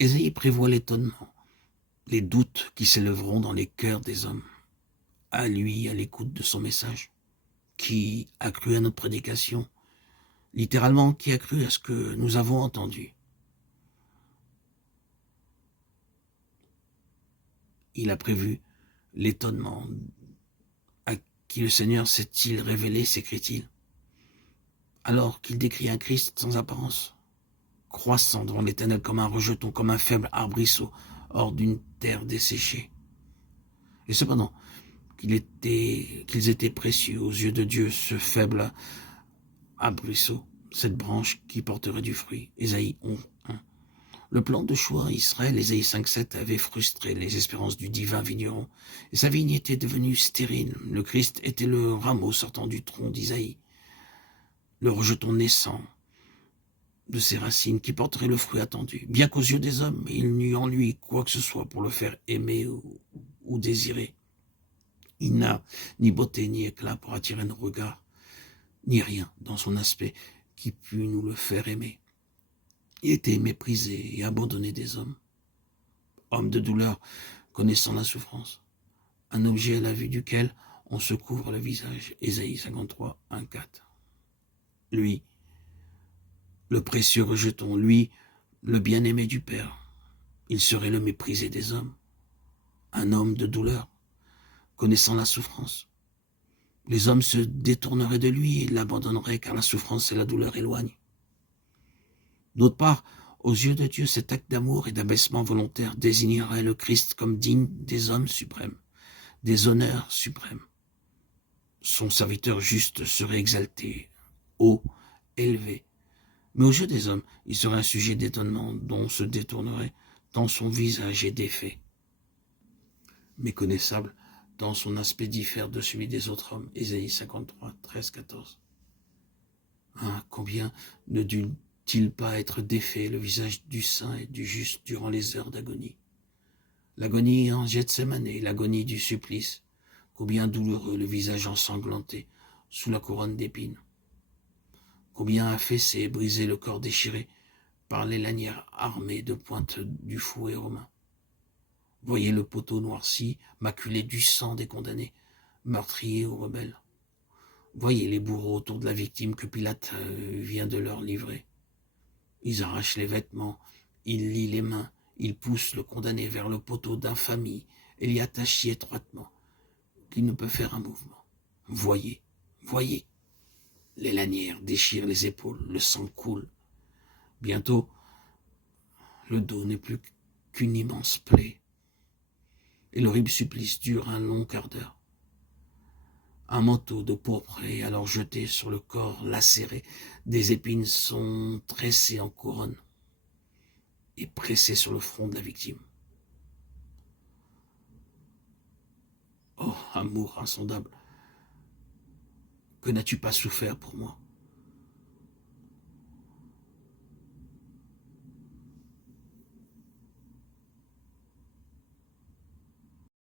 Ésaïe prévoit l'étonnement, les doutes qui s'élèveront dans les cœurs des hommes, à lui, à l'écoute de son message. Qui a cru à notre prédication? Littéralement, qui a cru à ce que nous avons entendu? Il a prévu l'étonnement. À qui le Seigneur s'est-il révélé, s'écrit-il, alors qu'il décrit un Christ sans apparence, croissant devant l'Éternel comme un rejeton, comme un faible arbrisseau hors d'une terre desséchée. Et cependant, qu'ils étaient précieux aux yeux de Dieu, ce faible arbrisseau, cette branche qui porterait du fruit. Ésaïe 11:1. Le plan de choix Israël, Ésaïe 5:7, avait frustré les espérances du divin vigneron, et sa vigne était devenue stérile. Le Christ était le rameau sortant du tronc d'Isaïe, le rejeton naissant de ses racines qui porterait le fruit attendu. Bien qu'aux yeux des hommes, il n'eût en lui quoi que ce soit pour le faire aimer ou désirer. Il n'a ni beauté ni éclat pour attirer nos regards, ni rien dans son aspect qui pût nous le faire aimer. Il était méprisé et abandonné des hommes. Homme de douleur, connaissant la souffrance. Un objet à la vue duquel on se couvre le visage. Ésaïe 53, 1, 4. Lui, le précieux rejeton, lui, le bien-aimé du Père, il serait le méprisé des hommes. Un homme de douleur, connaissant la souffrance. Les hommes se détourneraient de lui et l'abandonneraient car la souffrance et la douleur éloignent. D'autre part, aux yeux de Dieu, cet acte d'amour et d'abaissement volontaire désignerait le Christ comme digne des hommes suprêmes, des honneurs suprêmes. Son serviteur juste serait exalté, haut, élevé. Mais aux yeux des hommes, il serait un sujet d'étonnement dont on se détournerait, tant son visage est défait. Méconnaissable, tant son aspect diffère de celui des autres hommes. Ésaïe 53, 13, 14. Ah, combien ne dut-il pas être défait le visage du saint et du juste durant les heures d'agonie? L'agonie en Gethsémane, l'agonie du supplice. Combien douloureux le visage ensanglanté sous la couronne d'épines. Combien affaissé et brisé le corps déchiré par les lanières armées de pointes du fouet romain. Voyez le poteau noirci, maculé du sang des condamnés, meurtriers ou rebelles. Voyez les bourreaux autour de la victime que Pilate vient de leur livrer. Ils arrachent les vêtements, ils lient les mains, ils poussent le condamné vers le poteau d'infamie et l'y attachent si étroitement qu'il ne peut faire un mouvement. Voyez, voyez. Les lanières déchirent les épaules, le sang coule. Bientôt, le dos n'est plus qu'une immense plaie. Et l'horrible supplice dure un long quart d'heure. Un manteau de pourpre est alors jeté sur le corps lacéré. Des épines sont tressées en couronne et pressées sur le front de la victime. Oh, amour insondable, que n'as-tu pas souffert pour moi?